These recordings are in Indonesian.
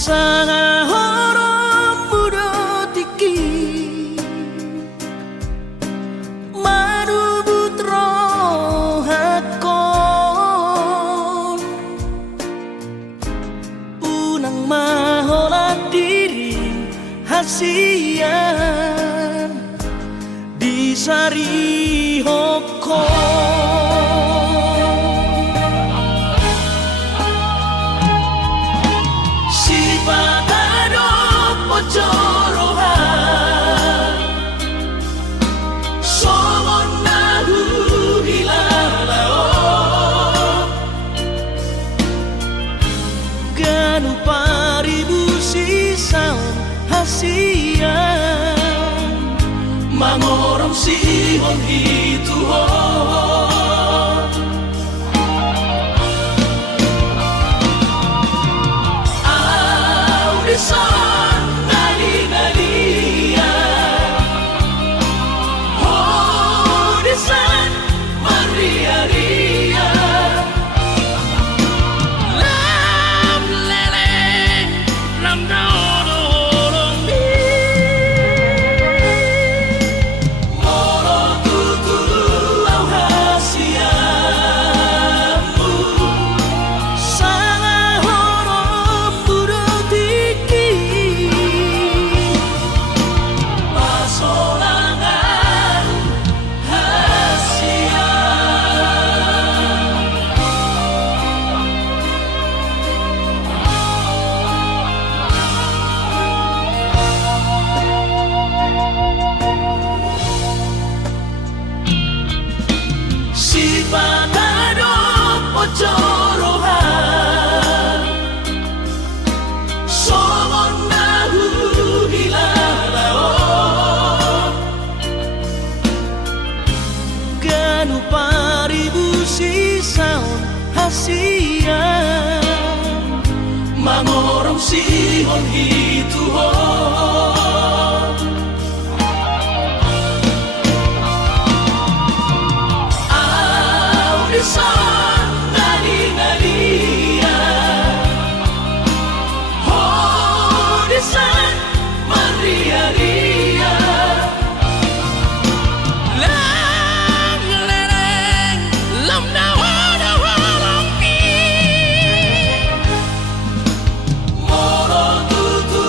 Sangahorom muda tiki Madu putra hakon Unang mahola diri hasian Di sari hokon Jorohan somon nahu hilalao ganu paribu sisaon hasian mangorom sihon hituhon Jorohan somon nahu hilalao ganu paribu sisaon hasian mangorom sihon hituhon audisan Moro tutu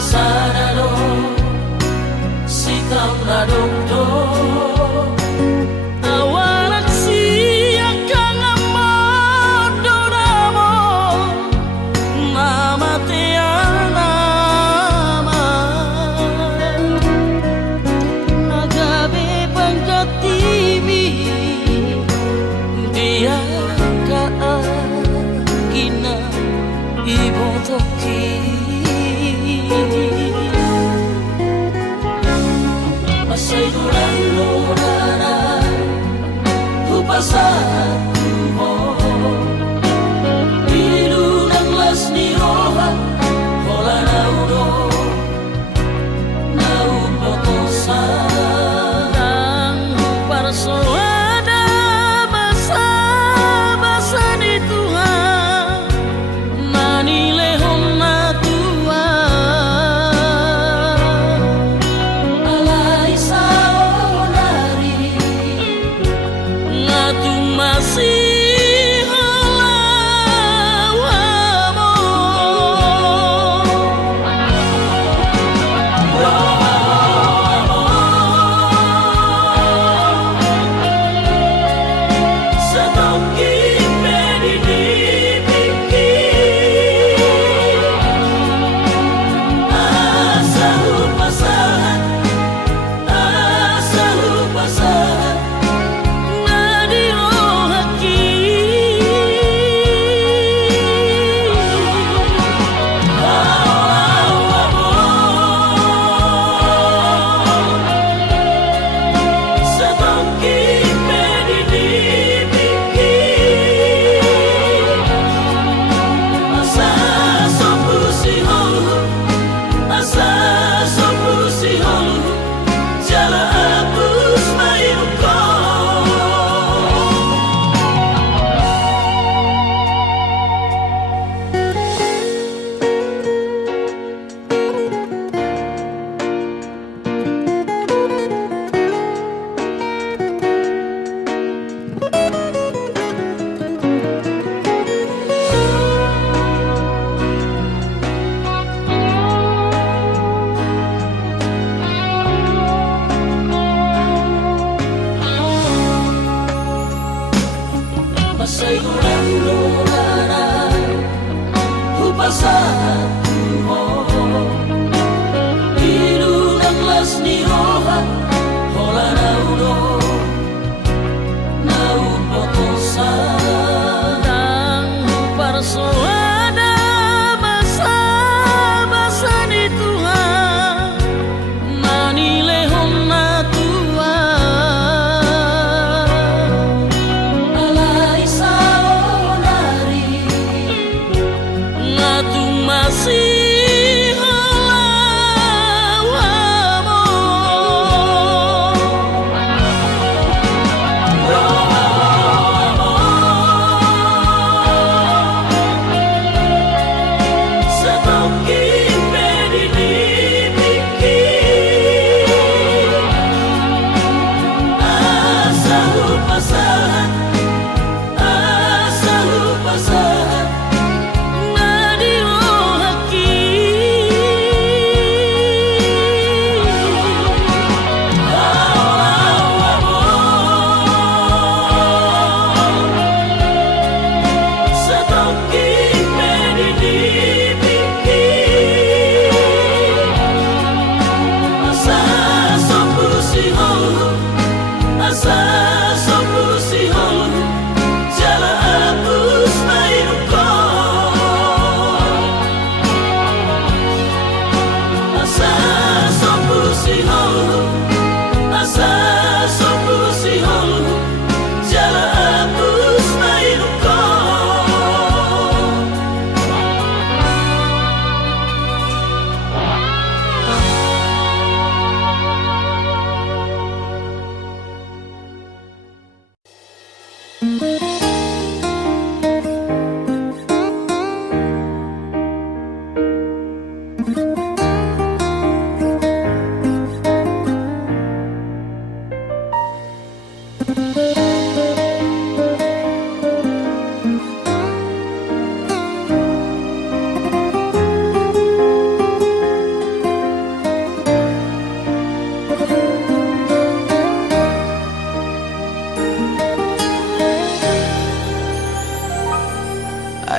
sana do sitam na dong do awarak siya kang amado namo namatiana nama nagabi pangkatibi dia kaagina ibotoki masay dulang-lurana upasatu mo ilunang las ni roha hola naudo naupotosa ang parsoada basa-basa ni Tuhan manilehon na Tuhan alay sa onari nga tumasih halawa mo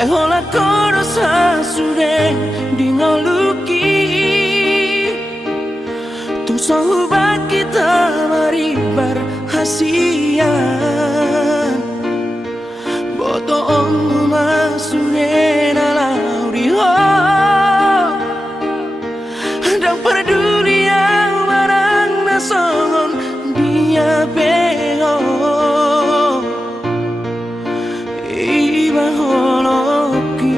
Ai hola koro sa sure dingoluki tung sohubat kita mari berhasian boto ongu masure na lauri ho dan peduli yang barang nasongon dia beho iba holoki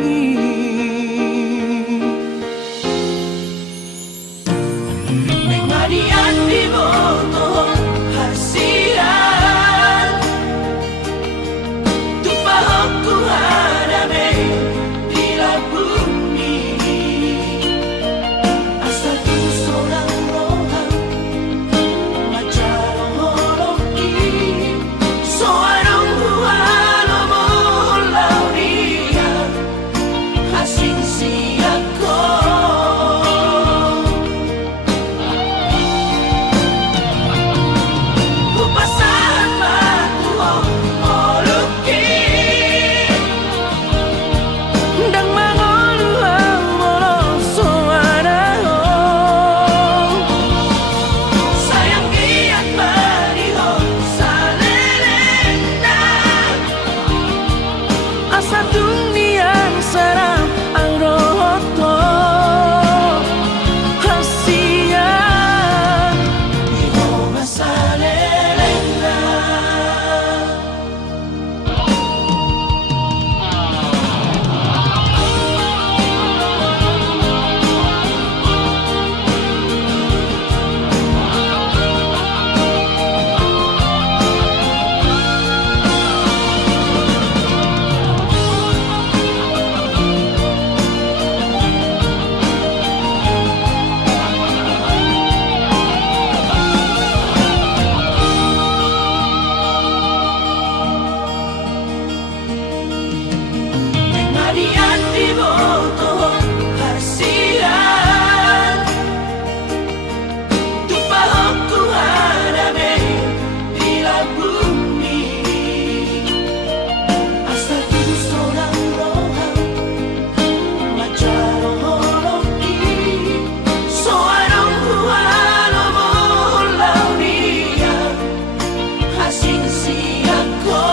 mengadian di boto hasian tu pahokku hadame di la bumi asal tu seorang rohan macam holoki soarong hualo molau dia asing siako upasan matuo moluki dang mangolu molo soarao sayang giat mariho salelena asa dunian sarang ang roto hasian iho masalelena mengadian di boto hasian tu pahokku hadame di la bumi asal tu seorang rohan macam holoki soarong hualo molau dia asing siako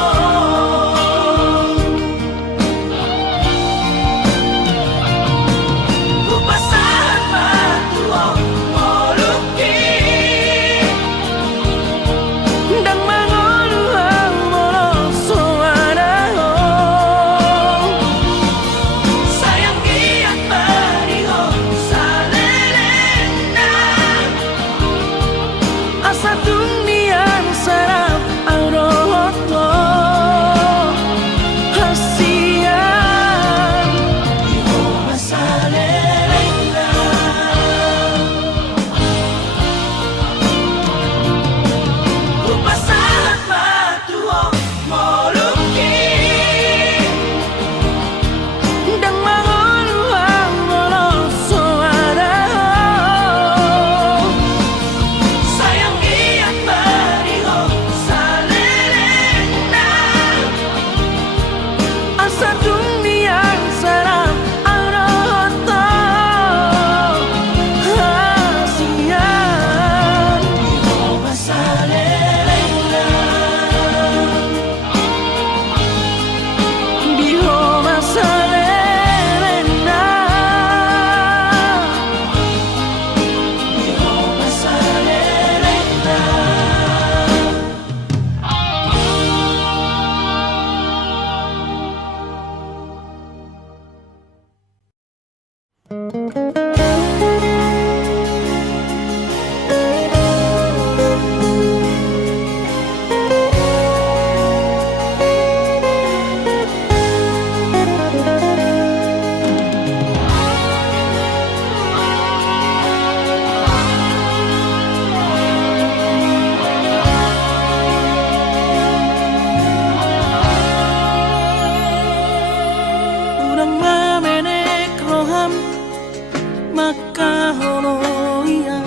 upasan matuo moluki dang mangolu molo soarao sayang giat mariho salelena asa dunian sarap ang roto hasian iho masalelena upasan matuo moluki dang mangolu molo soarao sayang giat mariho salelena asa dunian sarap ang roto hasian iho masalelena diho masalelena diho masalelena urang mamenek roham maka holoian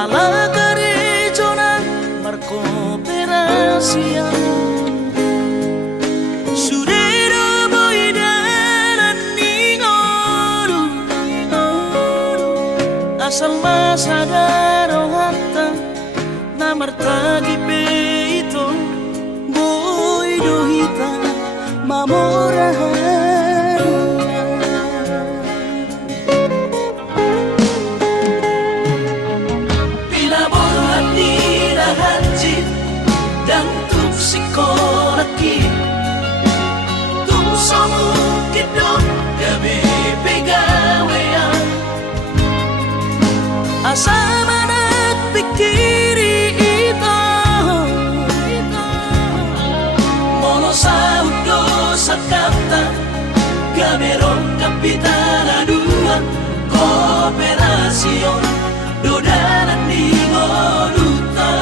ala garejona marco perasia surero boy salma sadaro hatta namartagi peito boy dohita mamorahan pinaborhan ni rahanjit dan tupsikoraki tumsomu kidot gabi pegawean asama nagpikiri ito mono sa udo sa kanta gamerong kapitan aduan kooperasyon dodanan ni ngoduta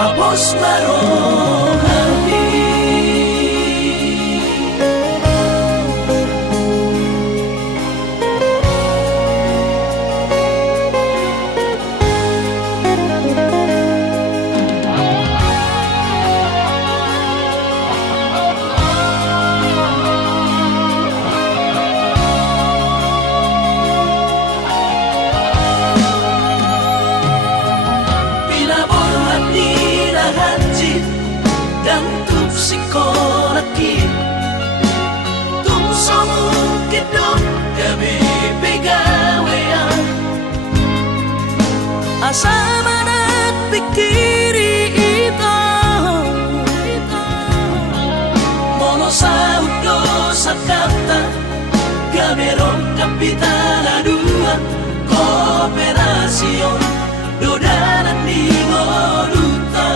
Tapos marong hati dan tupsikoraki tumsomu kidot gabi pegawean asama nagpikiri ito mono sa udo sa kanta gamerong kapitan aduan kooperasyon dodanan ni ngoduta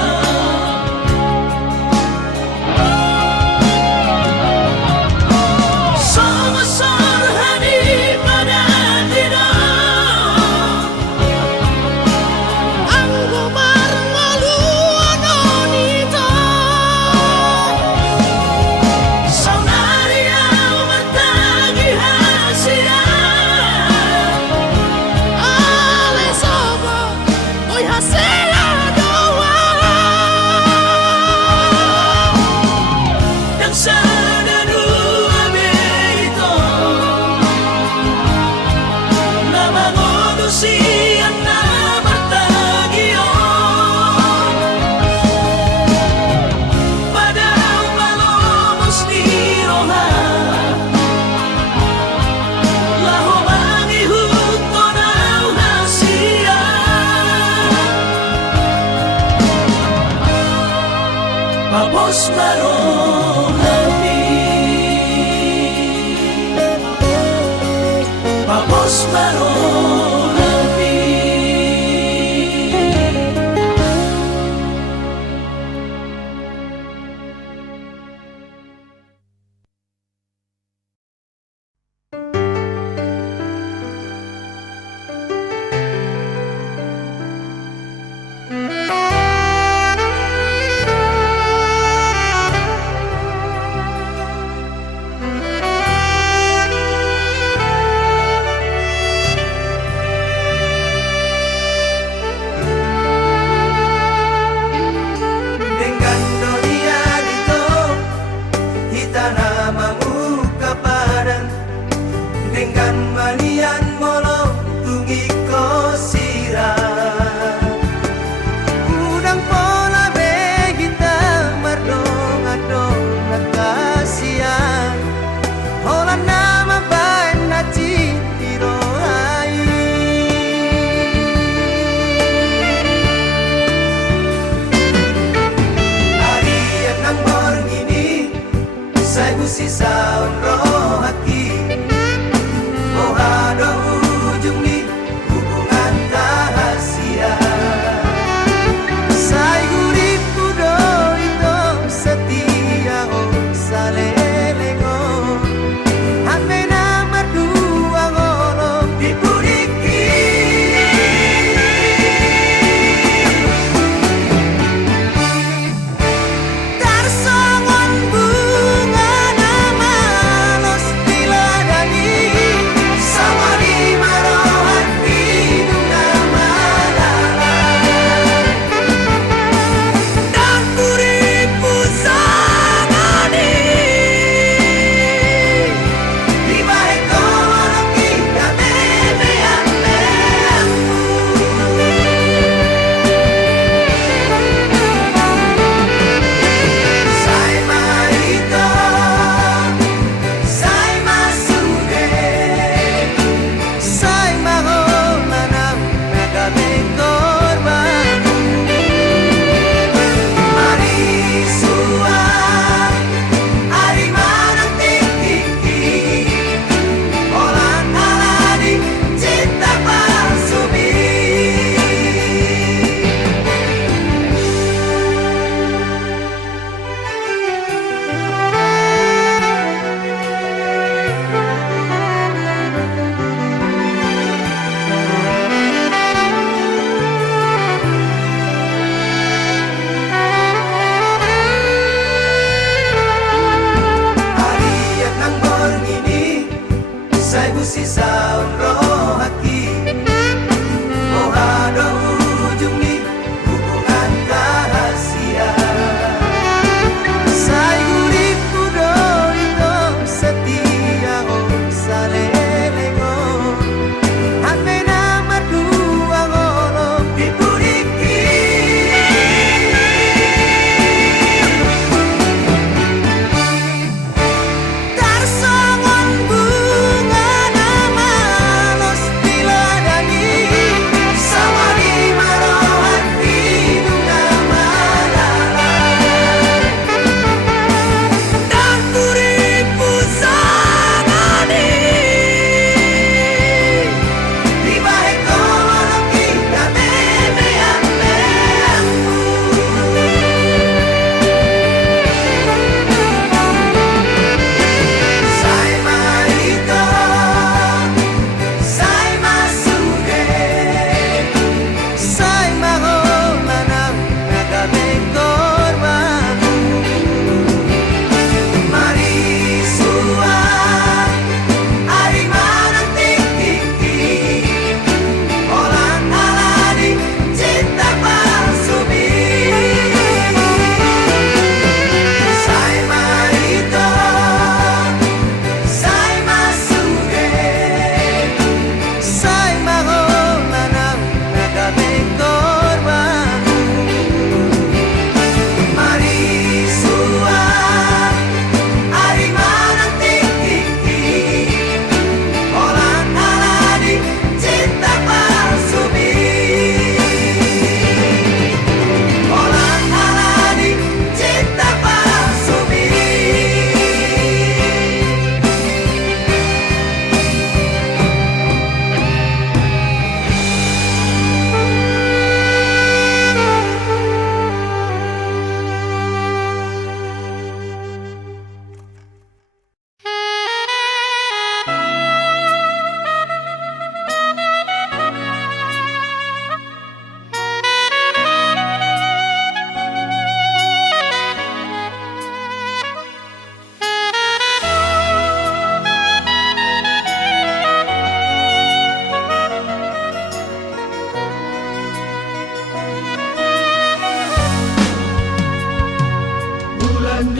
Tapos marong hati Tapos marong hati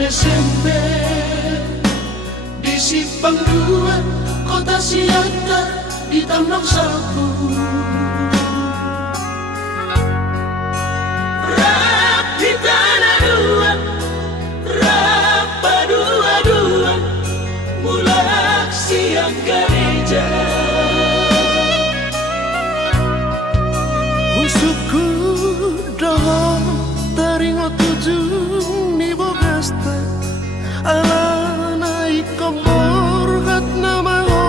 Desember di Simpang 2 Kota Siantar di Tambang Sapu. Rap di tanah dua, rap dua-dua, mulak siang gereja. Usukku doa taringo tujung ni bogasta ala naik kompor hat nama ho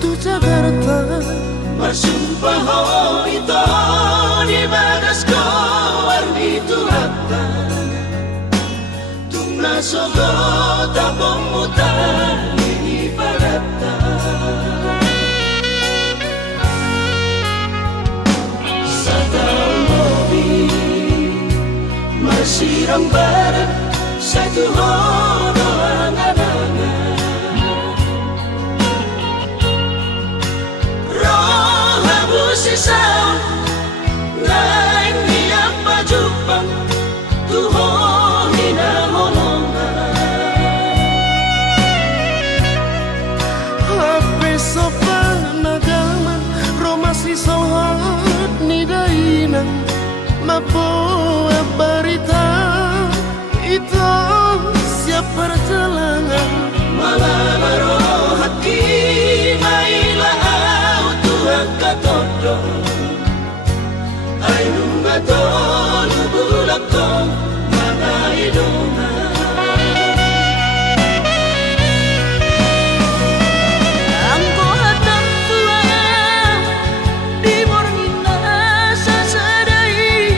tu Jakarta Bersumpah ho itu di bagas ko warni tuhata Tungna sogo tapong mutan ini parata Sa taong mobi masirang barat satu horo angan-angan Roh habus isang Naing niya pajupang Tuho hinahonongan Hape sopan nagaman romasi sohat ni dainang mapo barita itu siap perjalanan Malah baroh hati maila au Tuhan katodo Ay nunga tolu bulak to mga idoma Angko hatang tua di mornina sasadai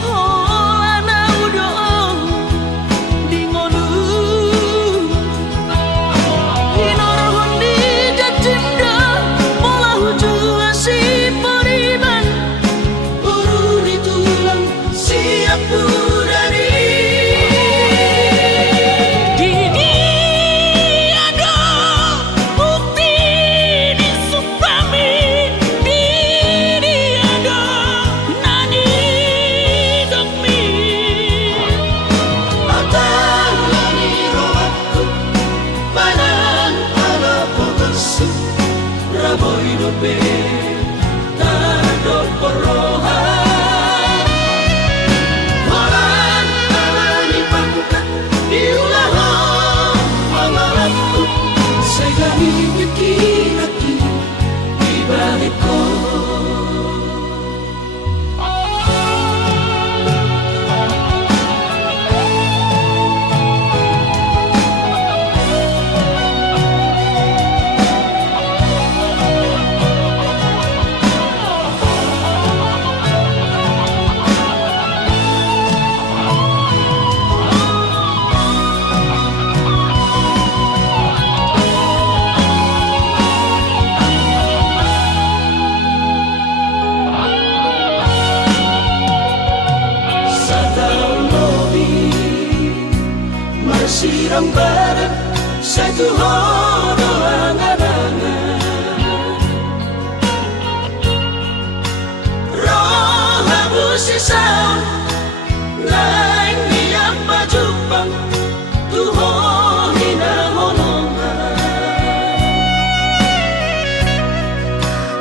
hoana udong di ngonu inorhon di jajimda pola hujua si poriban Ururi tulang siap purari Dini ada bukti di supami Dini ada nani demi Atang lani rohatku Panan ala pokosu Raboy dobe Tado porohan Waran alani pangkat Diulaho Mangarapku Segani kiki-kaki Di balik ko Sa taong mobi Masirang barat Sa tuhoro angan-angan Roh habus isaw Naing niyang pajupang Tuho hinahonongan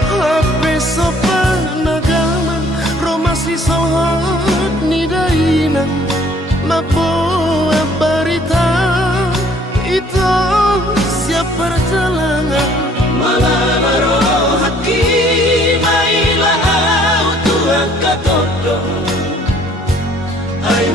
Hape sopan nagaman romasi sohat ni dainang mapo barita itu siap perjalanan Malah baroh hati maila au Tuhan katodo Ay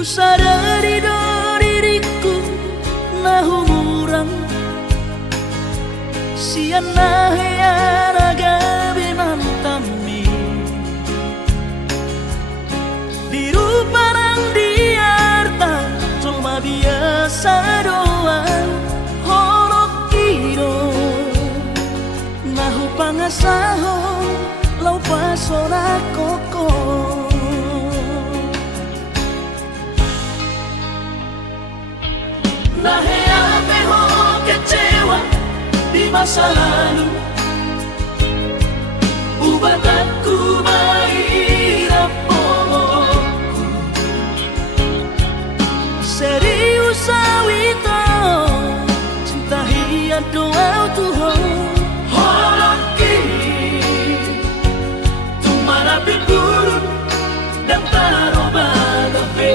Ku sadari do diriku na humurang siana hea gabi mantami di ruparang diarta cuma biasa doang horok kiro nahu pangasaho lau pasora koko. Nahea peho kecewa di masa lalu, ubatanku mahirap pomoku. Serius awito cinta hiat doa Tuhan Holoki tumara pingurun dan taroba gabe.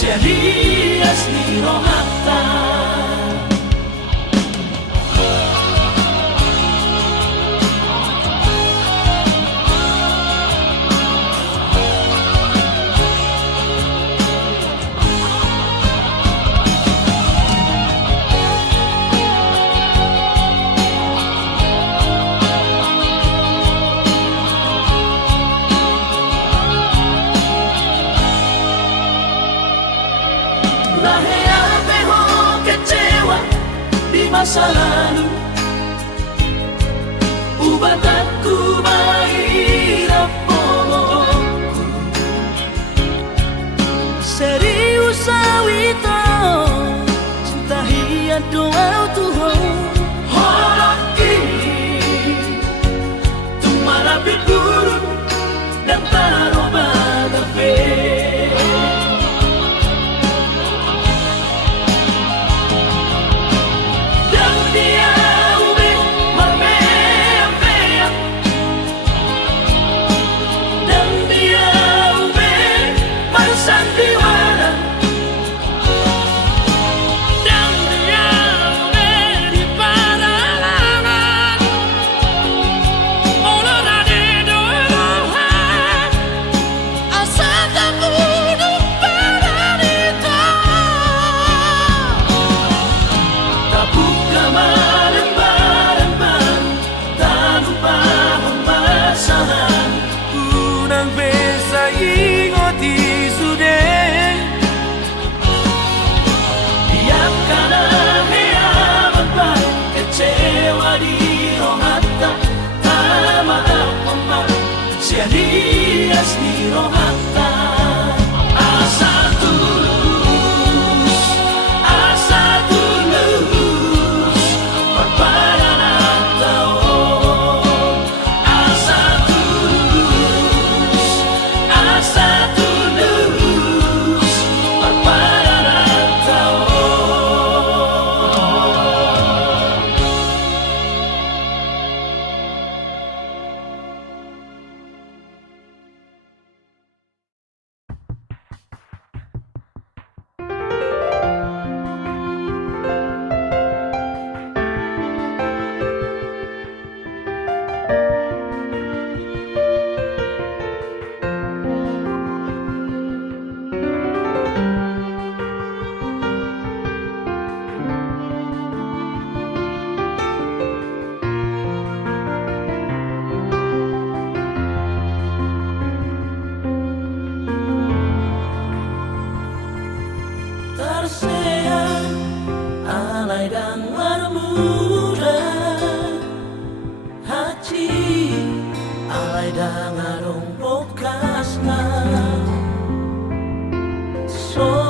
Serias ni rohata Nahea peho kecewa di masa lalu, ubatanku mahirap pomoku. Serius awito cinta hiat doa Tuhan Holoki tumara pingurun dan taroba gabe. sandiwara dan dia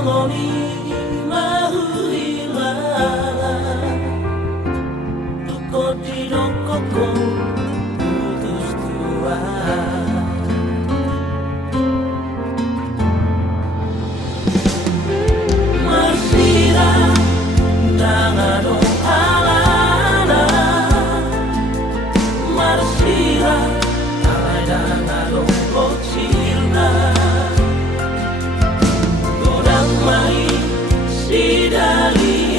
共に今冬Duko di rokoko putus tua Marsira dangado alana Marsira alai dangado bocilna Godang mai sidalianmu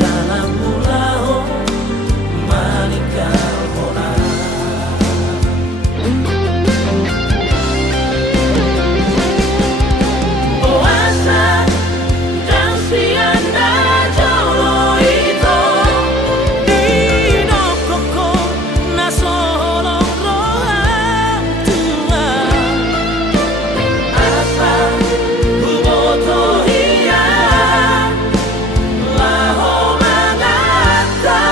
dalam mulao manikal hona Boasa dan sianda jolo itu Dino koko na solong rohang tua asa buboto hiya laho magata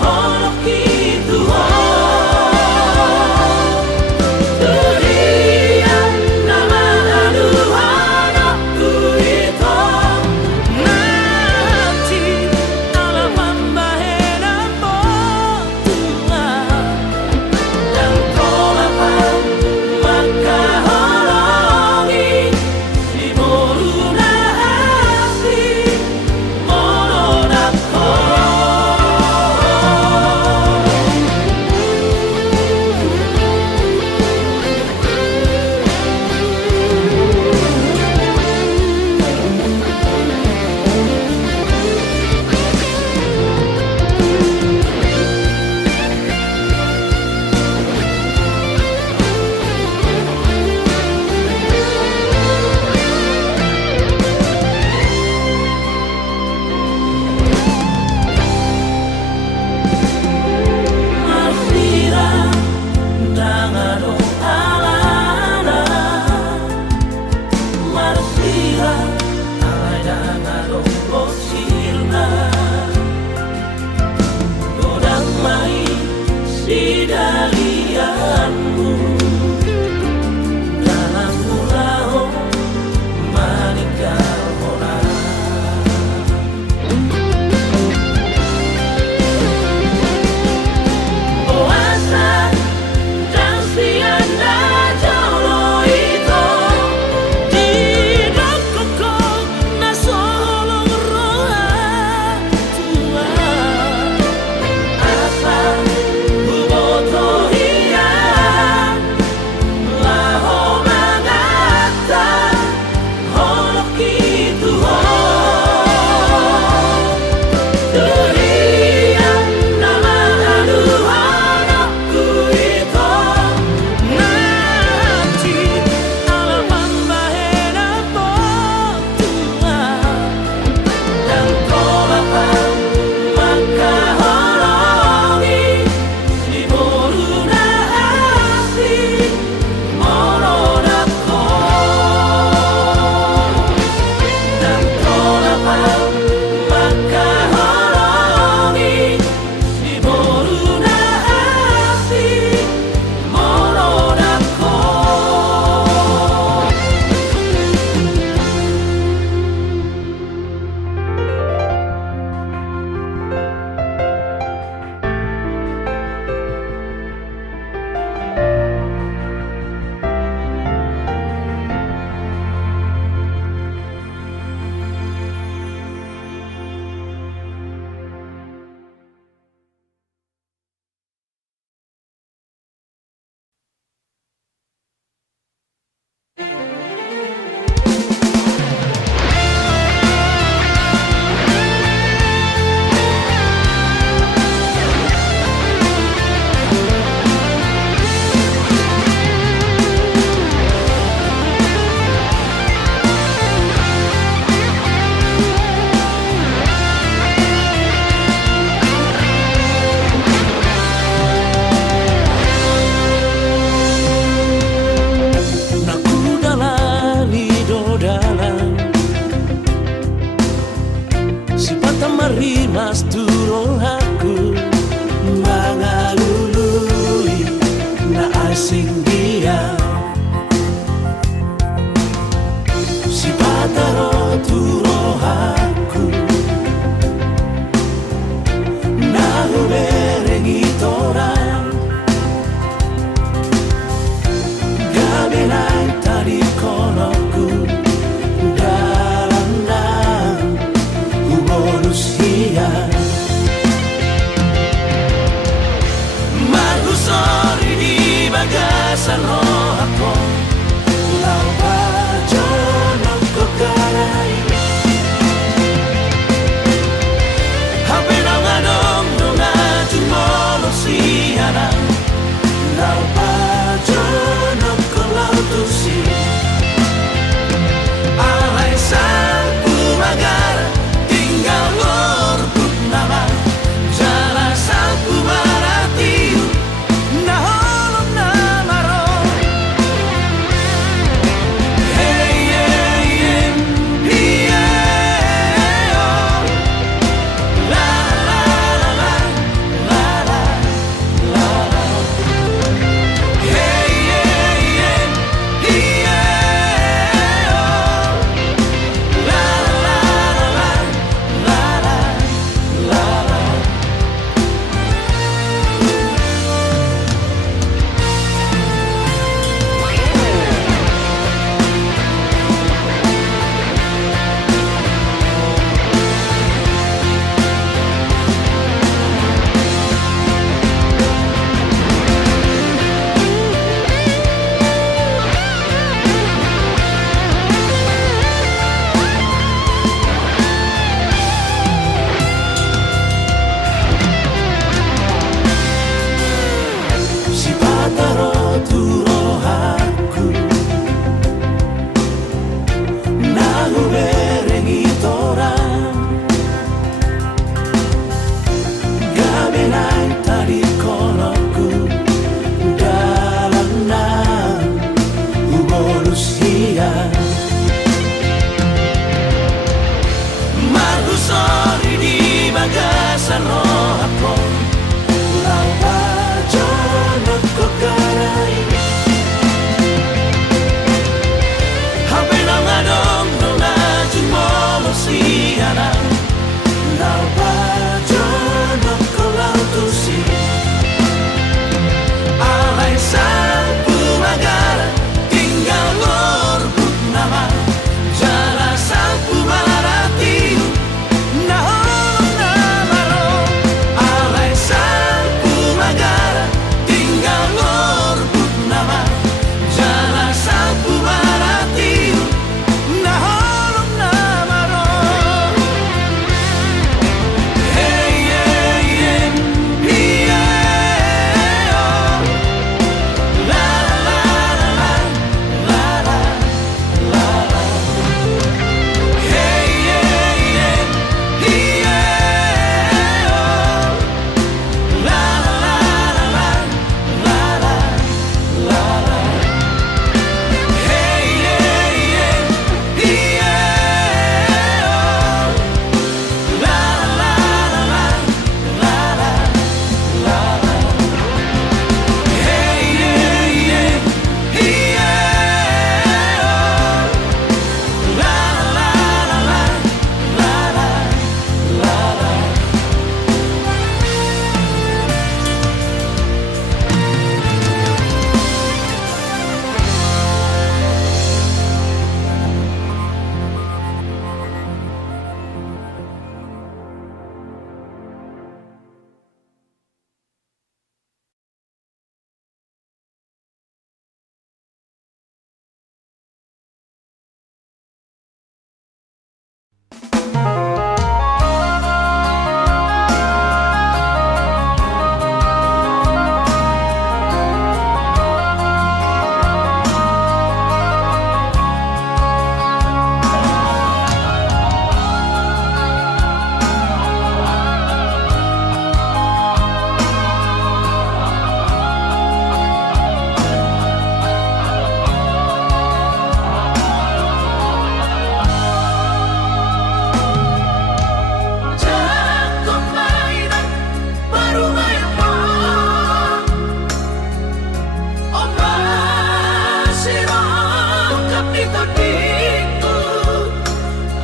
holok itu dunia nama aduhanku itu Nanti ala pambahena potua dan tolapan maka holongi si moruna asli monodako Marsira dangado alana Marsira alai dangado bocilna Godang mai sidalianmu dalam mulao manikal hona Boasa dan sianda jolo itu Dino koko na solong rohang tua asa buboto hiya laho magata holok itu dunia nama aduhanku itu Nanti ala pambahena potua dan tolapan maka holongi si moruna asli monodako dan tolapan maka holongi si moruna asli monodako ako Lawa jono ko karay Habena nganong nunga jumolo siaran Lawa jono ko lautusi Alay sa pumagara tinggal orbut nama Jala sa pumarati Naholong na maro Hey, hey, hey, yeah, oh. La, la, la, la, la, la, la, la. Hey, hey, hey, yeah, oh. La, la, la, la, la, la, la, la. Si pataro turohanku Nahu berengi torang Gabenai tadi konoku Dalam nang Ubonusia Marusori di bagasan rohako Lawa jono ko karay Habena nganong nunga jumolo siaran Lawa jono ko lautusi Alay sa pumagara tinggal orbut nama Jala sa pumarati Naholong na maro Alay sa pumagara tinggal orbut nama Jala sa pumarati Naholong na maro Hey, hey, hey, yeah, oh. La, la, la, la, la, la, la, la. Hey, hey, hey, yeah, oh. La, la, la, la, la, la, la, la. Hey, hey, hey, yeah, oh. La, la, la, la, la, la, la, la. Hey, hey, hey, yeah, oh. La, la, la, la, la, la, la, la.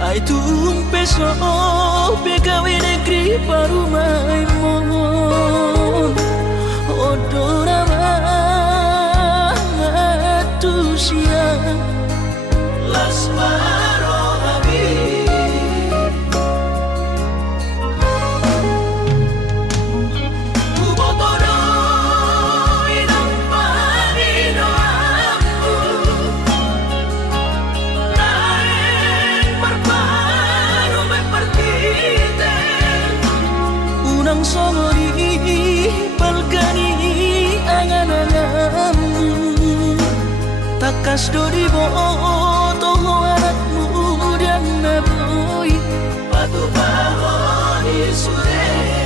Ay tu un peso pegawe negeri parumai mon odorama tu siang las marohabi ubotoro inang parino takas dori bo toho anak muda na boy Batu bahon isude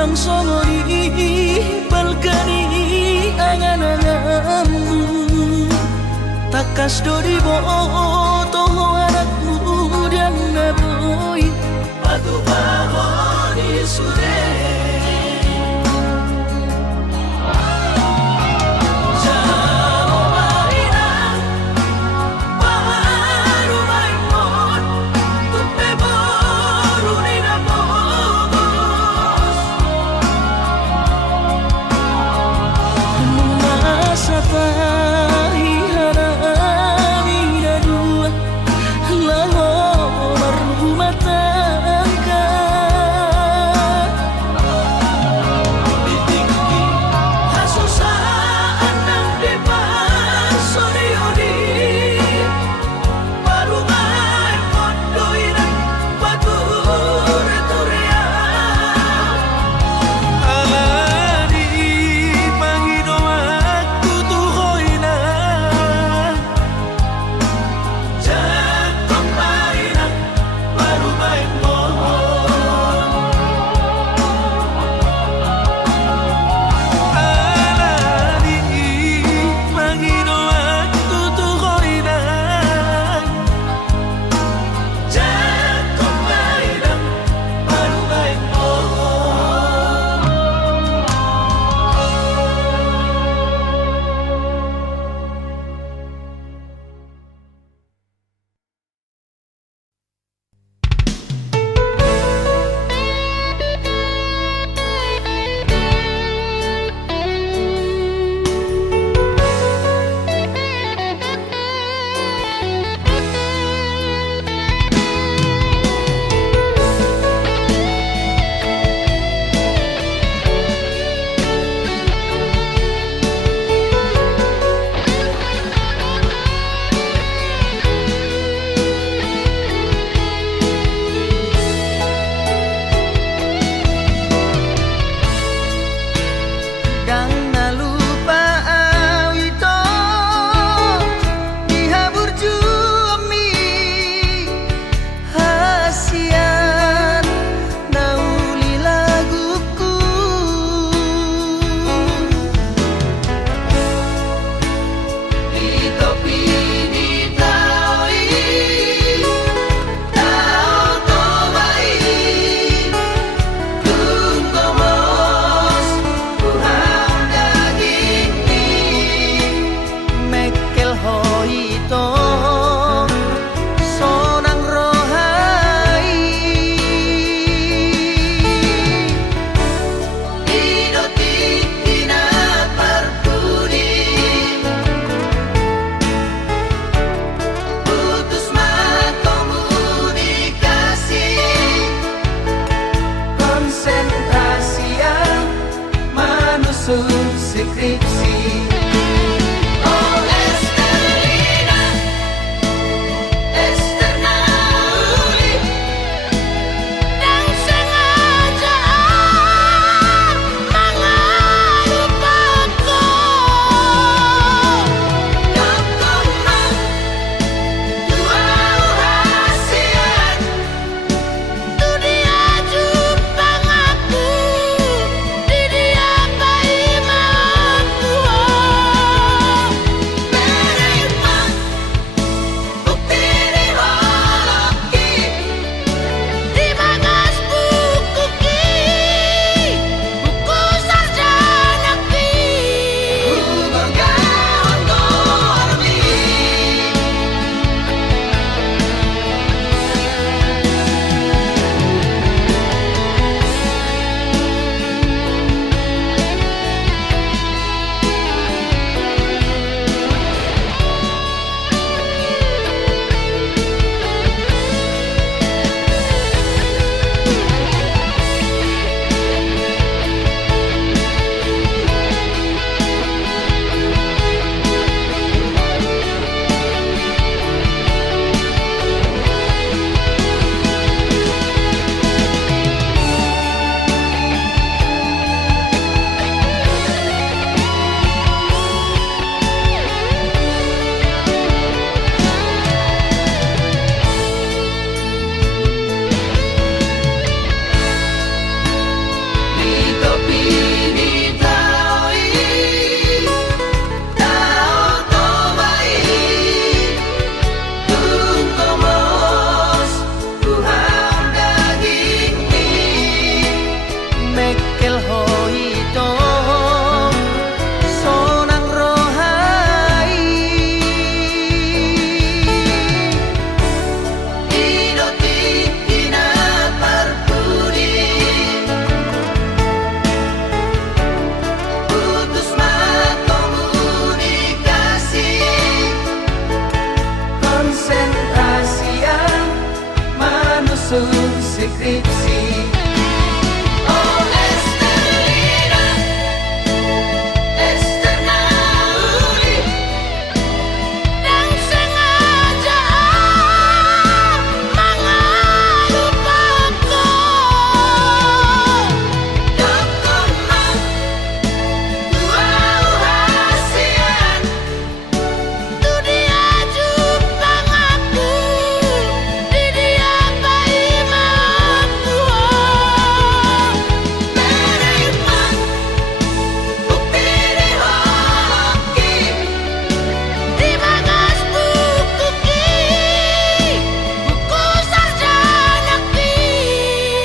Unang songori balkani angan-anganmu takas dori bo toho anak muda na boy Batu bahon isude tahi harami na dua langsung skripsi. Oh Estelina, Estenauli, Dan sengaja mengelupaku. Dokterman, wow hasian. Tu dia jupang aku, di dia bayi mauku. Beriman, bukti di hoki. Di bagas buku ki, buku sarjana ki.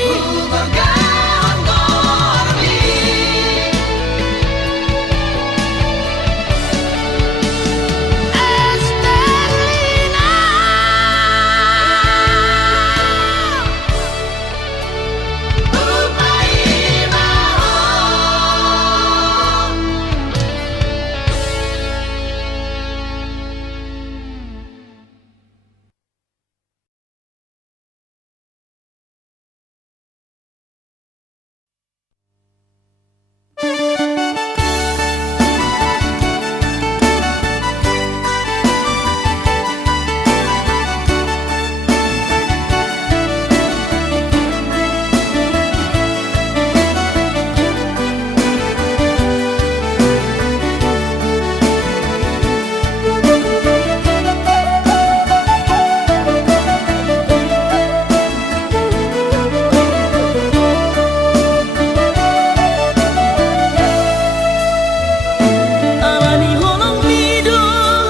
Bubagaan gorli. Estelina, Bubai mahon. Alani holong mido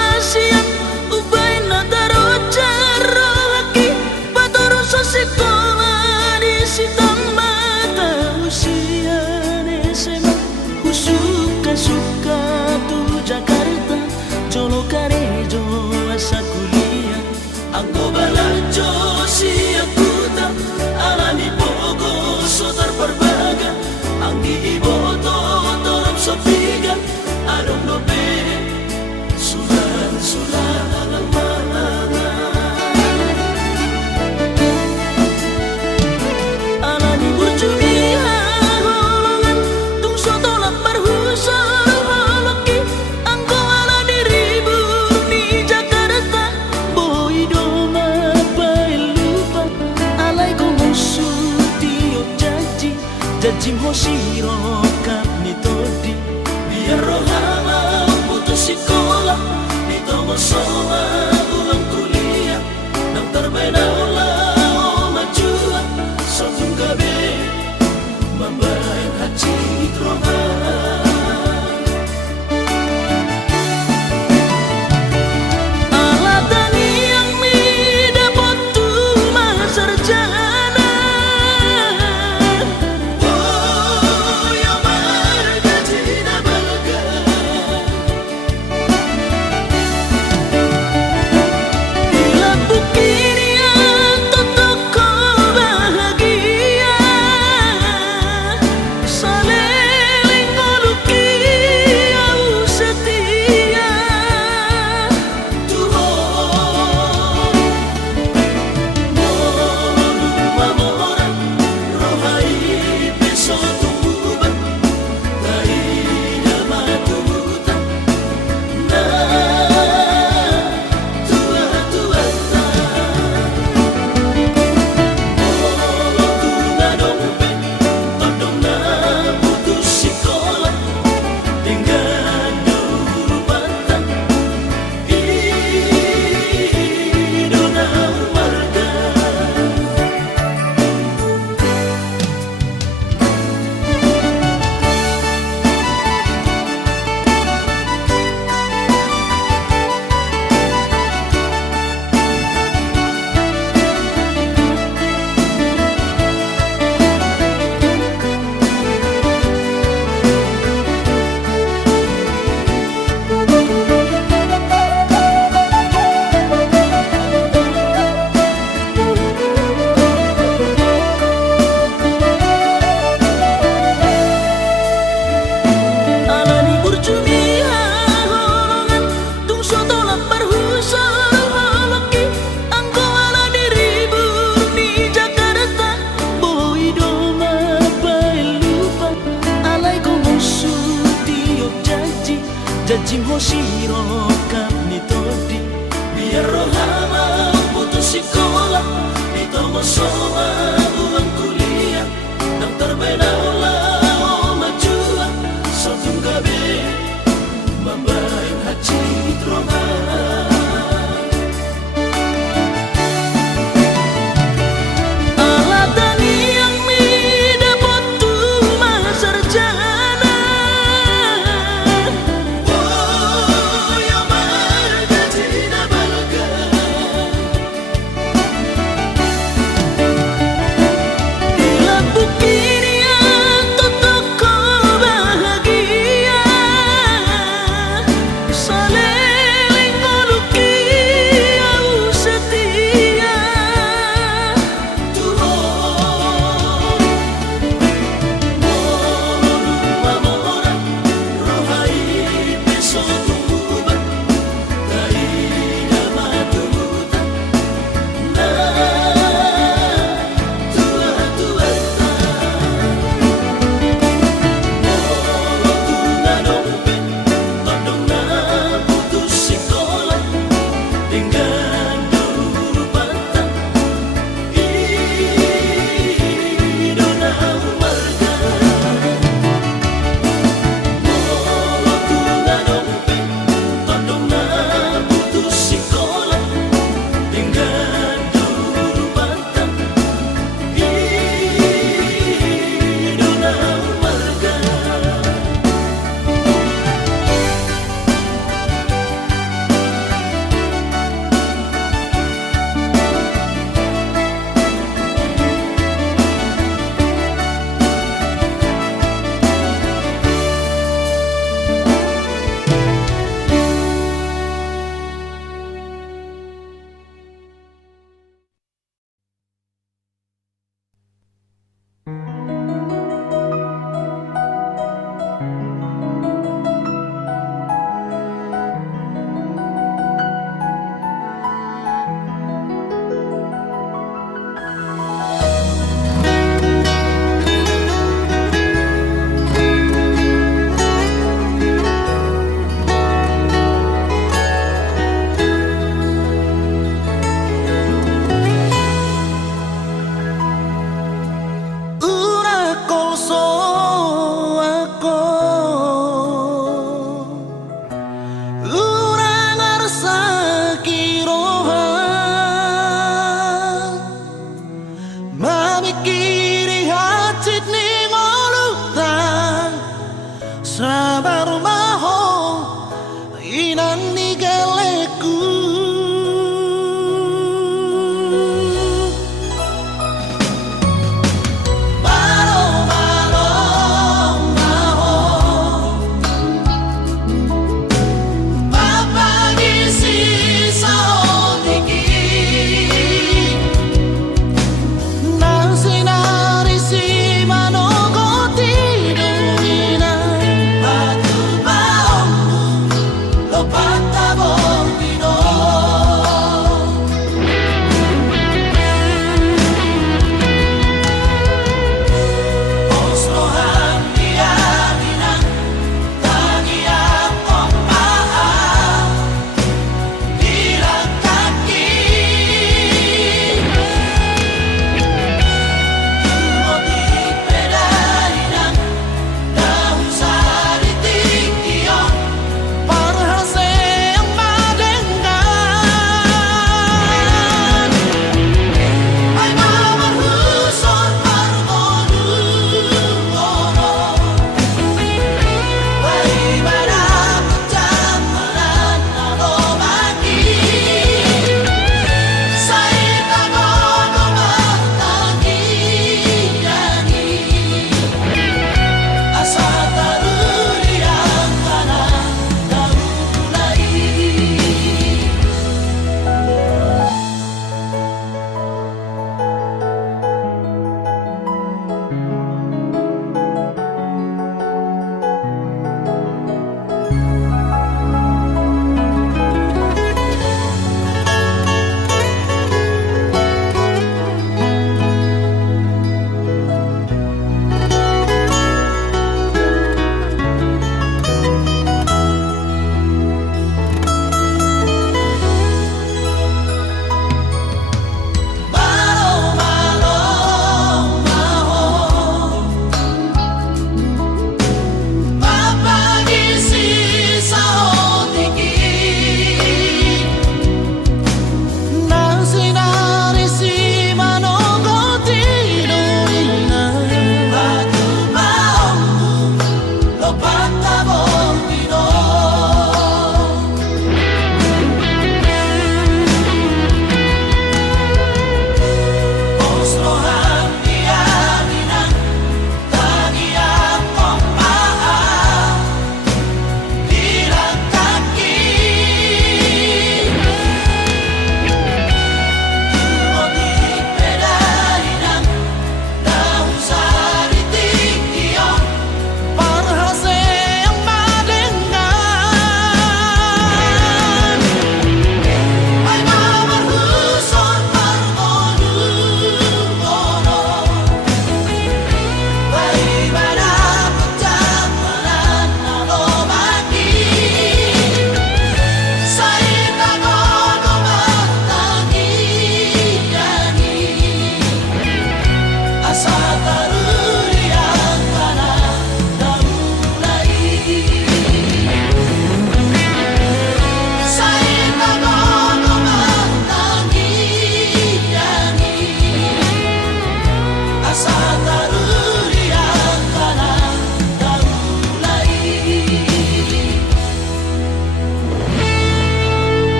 hasiat ubay na taro caro laki patoro sa sekolah di sitang mata usian SMA suka tu Jakarta jolo karejo asa kuliah anggo balajo siakuta alani pogo sotar perbaga anggi iboto torop sopiga adong lobe sulan alang mana alani burjumi holongan tung sotolak barhusar holoki anggo alani ribur ni Jakarta boy doma lupa alai gomong sutio jajim hoshiro kap ni todi biar rohana putus sekolah ditongo soa ulang kuliah nang terbeda ulah majua sotung gabe membayar haji rohana alatani yang midapot tu sarjana oh ya marga tidak baga sirokan nitodi biar rohama putus sekolah itomo soa uang kuliah nang terbeda olah majua sotung gabe mambayan haji troma Lo pata voltino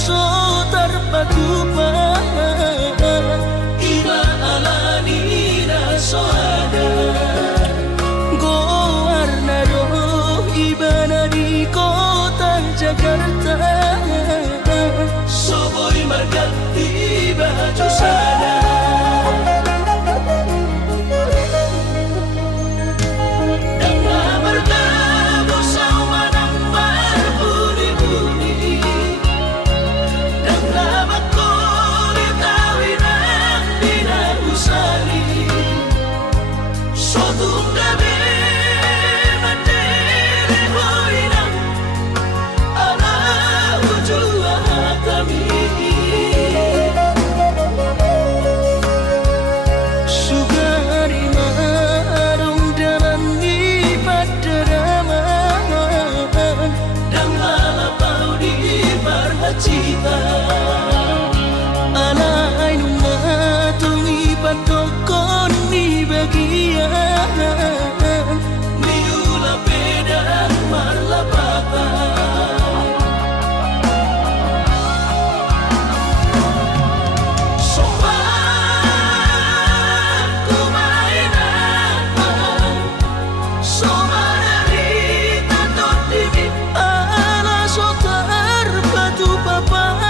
so terpatupa Iba alani na so ada Go warna roh ibana di kota Jakarta Soboy marganti baju sana Dengan bertemu sama nang berbuni-buni Dan lama kulit awinan tidak usari Sotung gabi mandiri hoinang Ala ujua kami Sugari marung dalam di padaraman Dan lalapau di marhacita Alay nung matungi patokon ni bagian Miula pedang marlapatan Sopan kumainan Somanarita tot dimi Ala so terpatu papa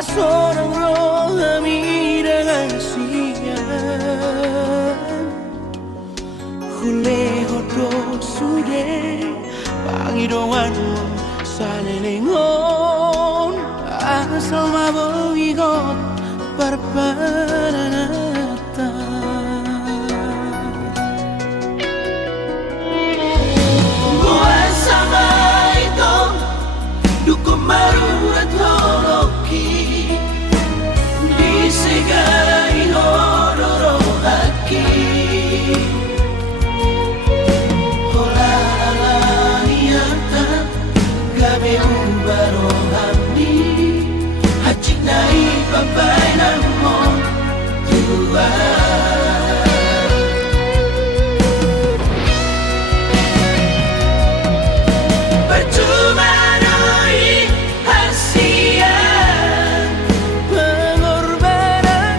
seorang rohani dengan siang Hule hodo sude Pangidoan salelengon Asal mabong igot Parpananata Buat sama itu Duko marurat holoki Di segala ihororo haki Holalala niata Gabe ubaro hamdi Hacik nai papai namon Tuhan Percuma noi hasia Pengorbanan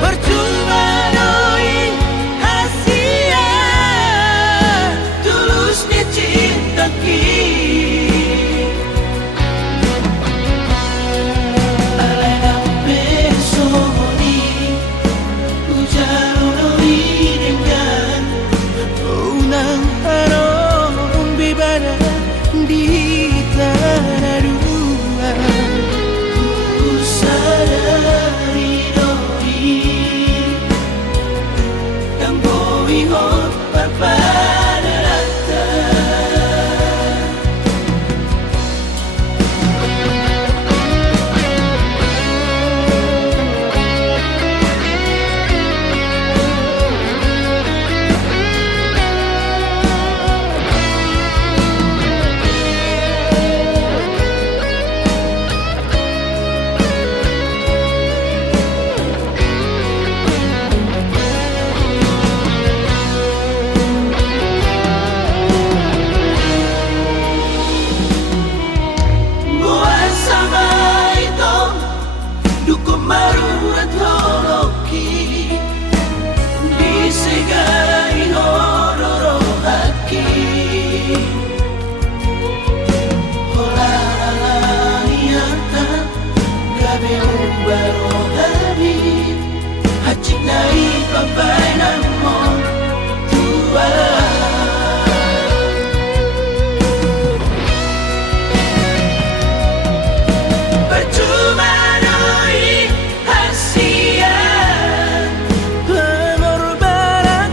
Percuma noi hasia Tulusnya cinta Alai dampe sohoni Ujaro noi dengan Unang harong bibara di tanah dua Usadari doi Yang bohong parpada rata Buat sama itu Duko marurat holoki Di segala ihororo haki Holalala niata Gabe ubaro hadi Hacik nai papai namon Tuhan Percuma noi hasia Pengorbanan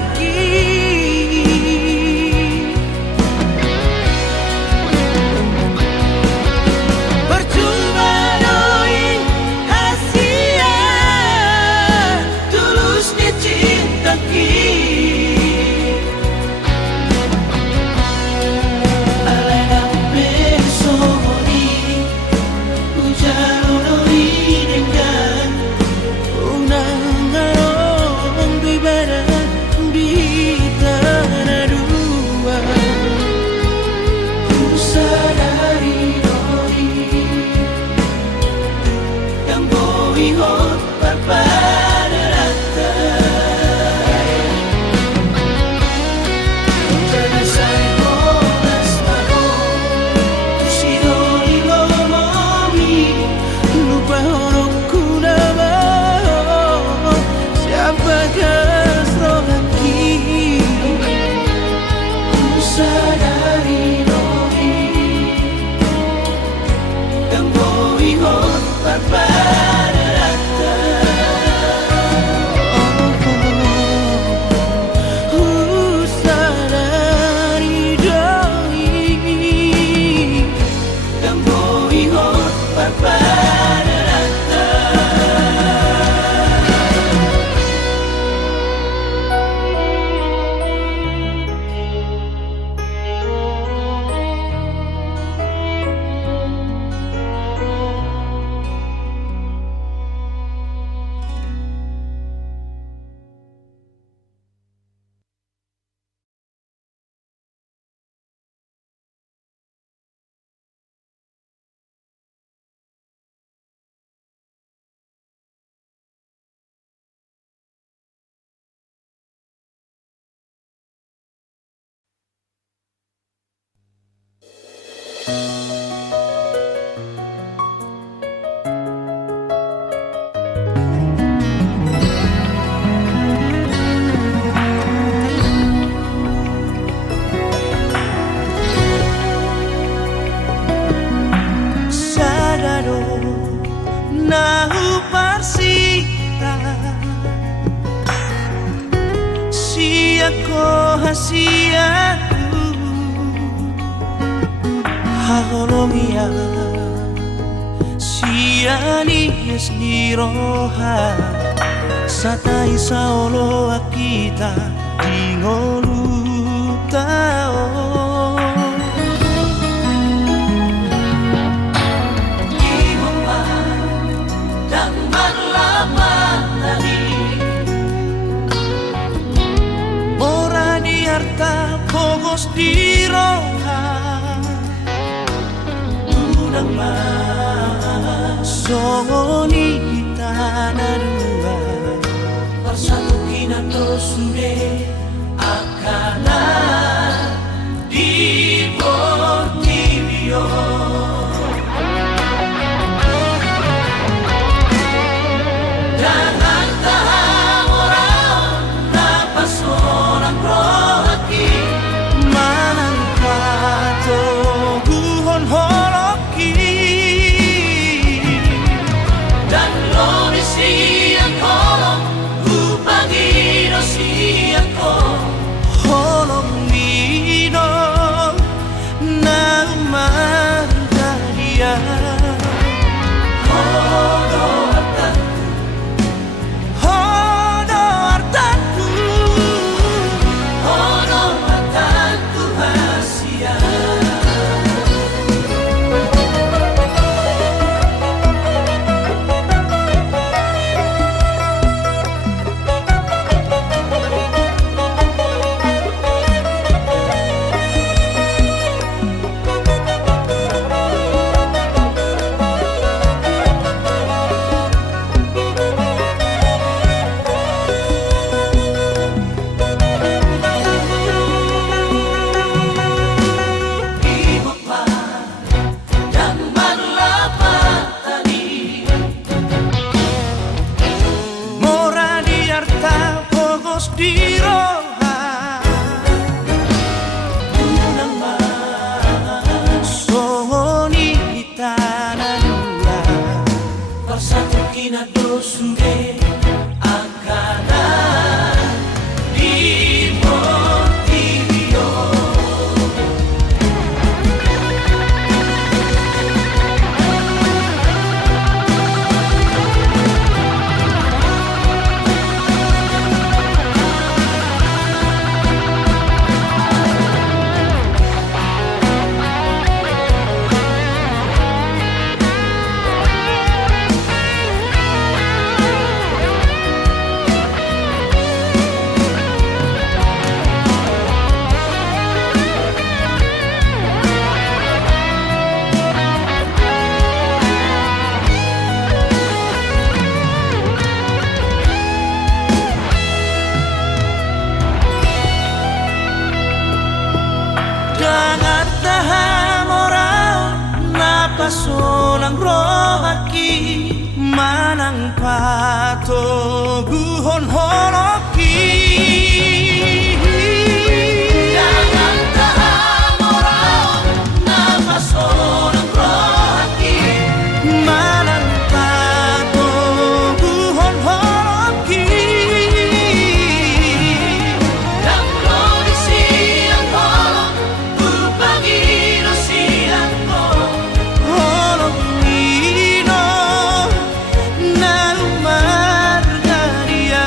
Percuma noi hasia Tulusnya cinta Alai dampe sohoni Ujaro noi dengan Unang harong bibara di tanah dua Usadari doi Yang bohong parpada rata Jangan saya horas tahun Tusidoli lomomi Lupa horongku nama Siapakah seorang Usadari doi Yang bohong parpada rata Sadari doi Yang bohong parpada rata nahu parsita siako hasiaku haholomia siani esliroha satai saolo akita dingolutao Pogos di roha Unang masongoni tanah dua Bersatu kinato sude akana di Portivio Jangan tahan orang napas orang rohaki Manang pato guhon holoki Dan loni siang kolong upangino siang ko Holong mino na margaria Hodo artanku Hodo artanku hasia di roha Unang masongoni tanah dua Bersatu kinato sude akana di Portivio Jangan tahan orang napas orang rohaki Manang pato guhon holoki Jangan tahan orang napas orang rohaki Manang pato guhon holoki Dan loni siang kolong upangino siang ko Holong mino na margaria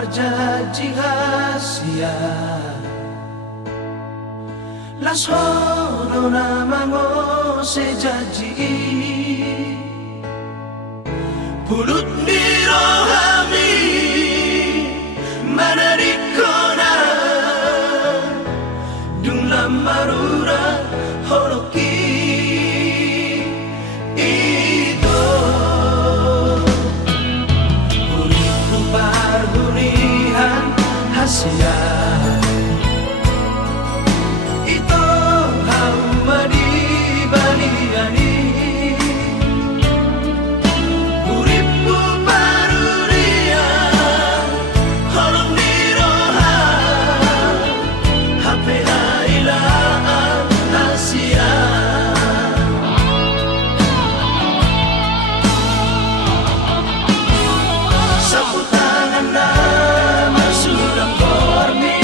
berjanji rahasia las horona mango sejanji pulut mirohami manarikona dung lamarura horoki itu uripku pargunihan hasia itu hamba di baliani uripku paruria holong diroha hape hailaan hasia sapu tangan nama sudah kormi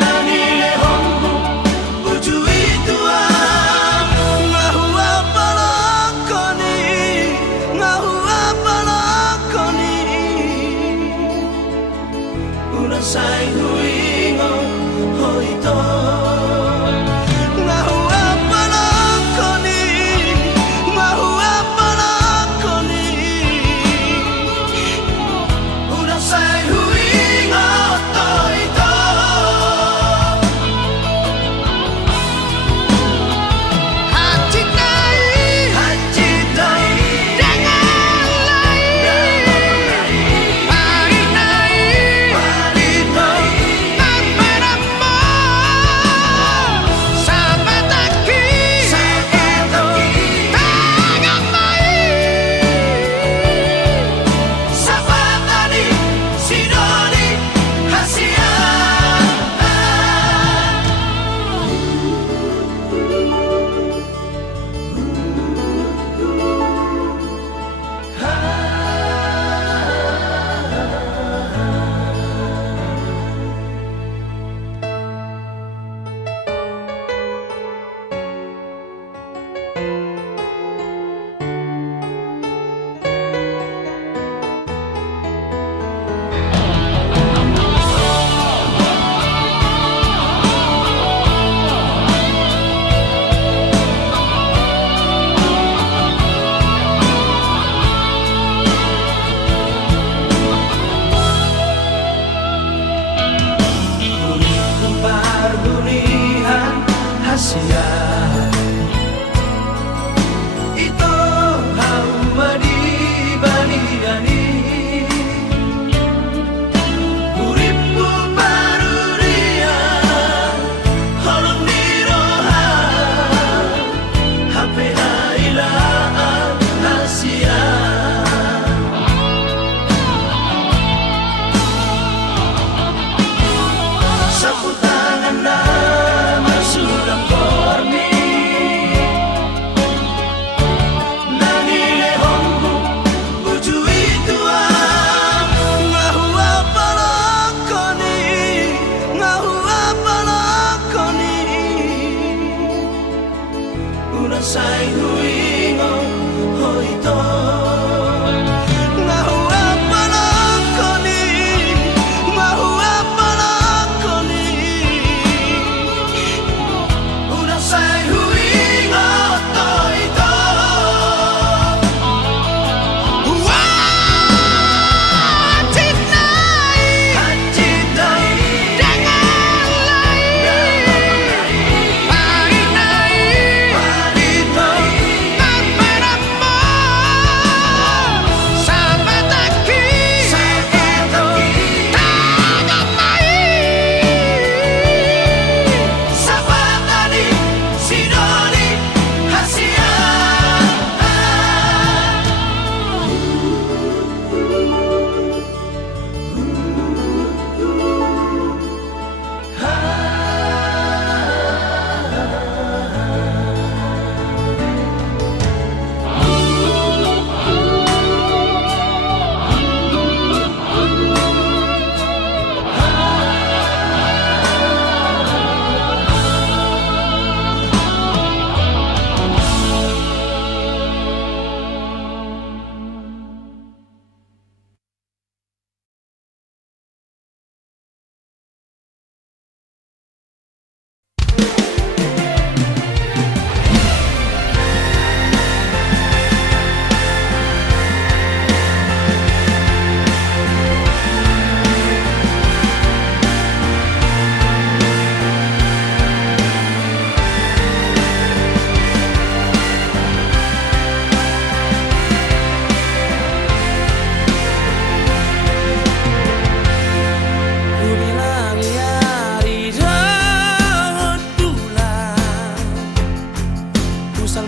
nanile hongu uju itu ngahu apa lakoni una sai huingo hoito ngahu apa lakoni una sai huingo toito Hati nai haji dai dengan lain Hari nai pari dai Memperama Sahabat lagi Tangan baik sabatani sidoni hasia uripku pargunihan hasia itu hamba di baliani uripku paruria holong diroha hape hailaan hasia sapu tangan nama sudah kormi nanile hongu uju itu ngahu apa lakoni una sai huingo hoito ngahu apa lakoni una sai huingo toito Hati nai haji dai dengan lain Hari nai pari dai Memperama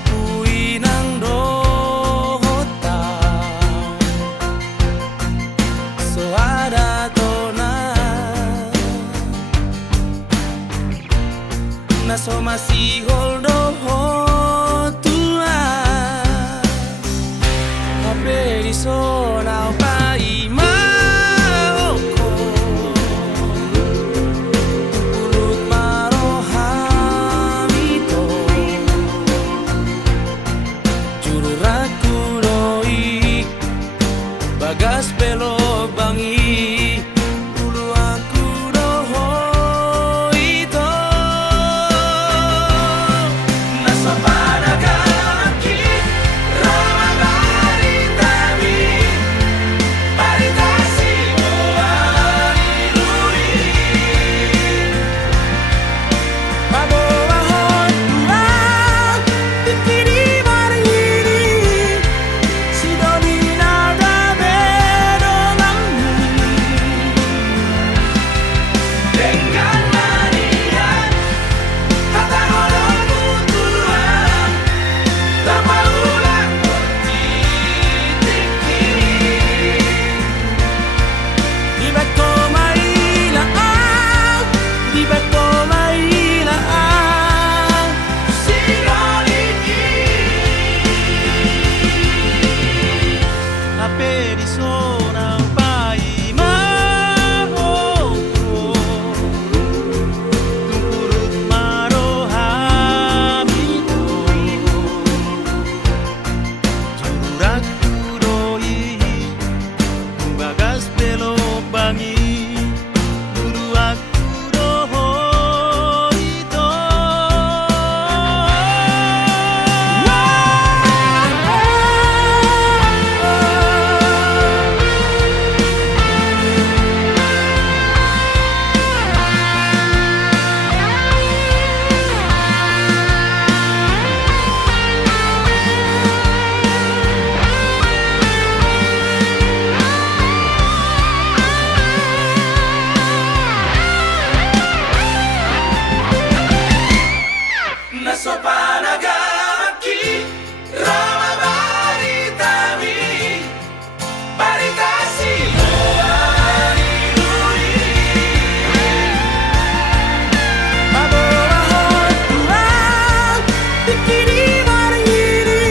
pui nang rota so ada tona na so masih holdo tua aperi so na pai bagas pelo bangi dulu aku doho itu nasa pada kaki rama baritami baritasi muari lui babawa hot tua dikiri mariri sidoni nada dengan mania kata orang butuhan lama ulang tiki di beto mailaan di beto mailaan sinoliki ape di sona pai Nasopanagaki rama baritami baritasi muari lui babawa hot tua dikiri mariri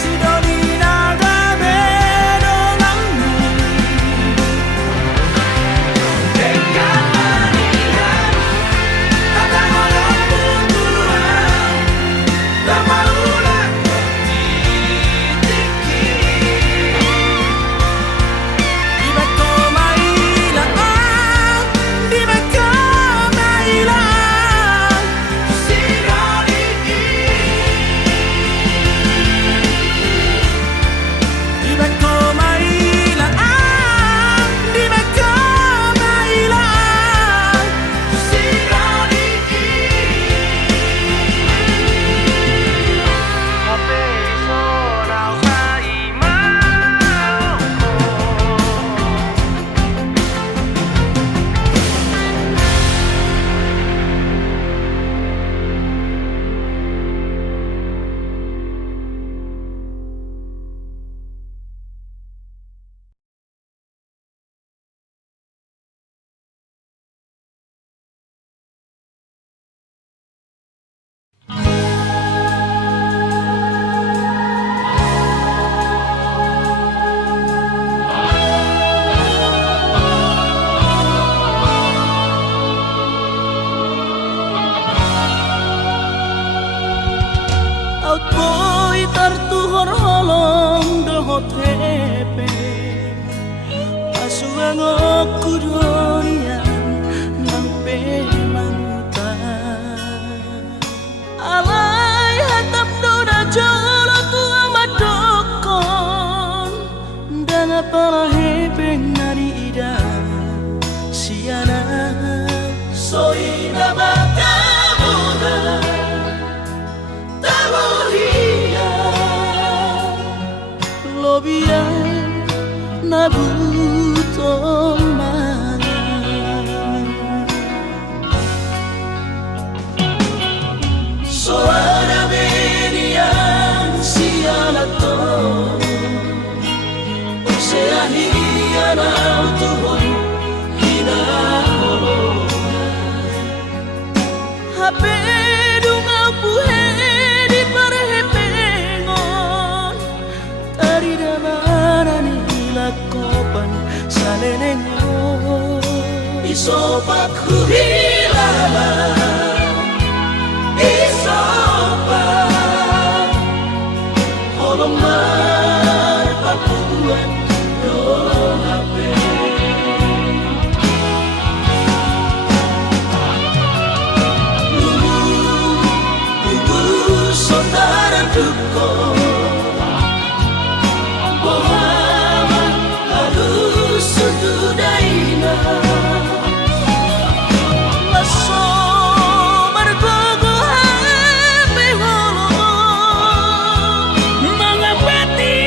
sidoni nada bedonganmu dengan mania kata orang butuhan lama ulang tiki di beto mailaan di beto mailaan sinoliki di beto mailaan di beto mailaan sinoliki ape sona pai Ako'y tartuhor holong dohotepe asuang okudonian nampe mangutan alay hatap dona jolo tua madokon dan apalah hepeng nari ida siana soina matamuda lobia nabuto mana soara beni Muhammad halus sududayna Lasso margogo hape holo mengabati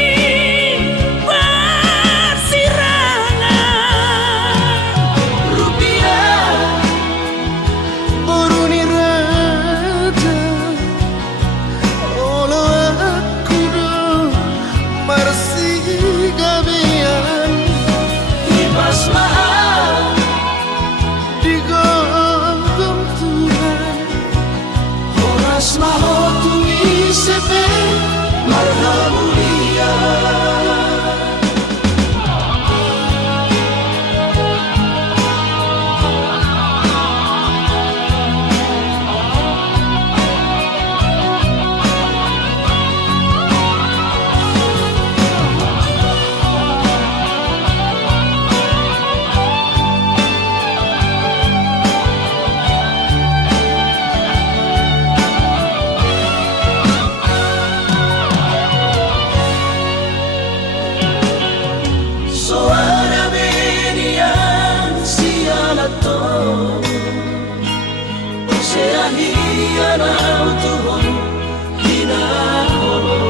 persirangan rupiah Boroni raja Olo aku do Marsi gabian ibas maaf Digogong Tuhan horas mahotu isepe marga mulia Suara benian sialato Oceania nau tuhon hina holo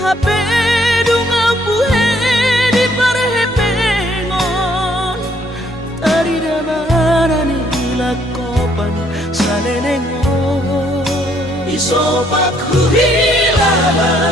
hape dunga buhe di parhepengon tari damarani ilakopan sanenengon Isopak huhilalan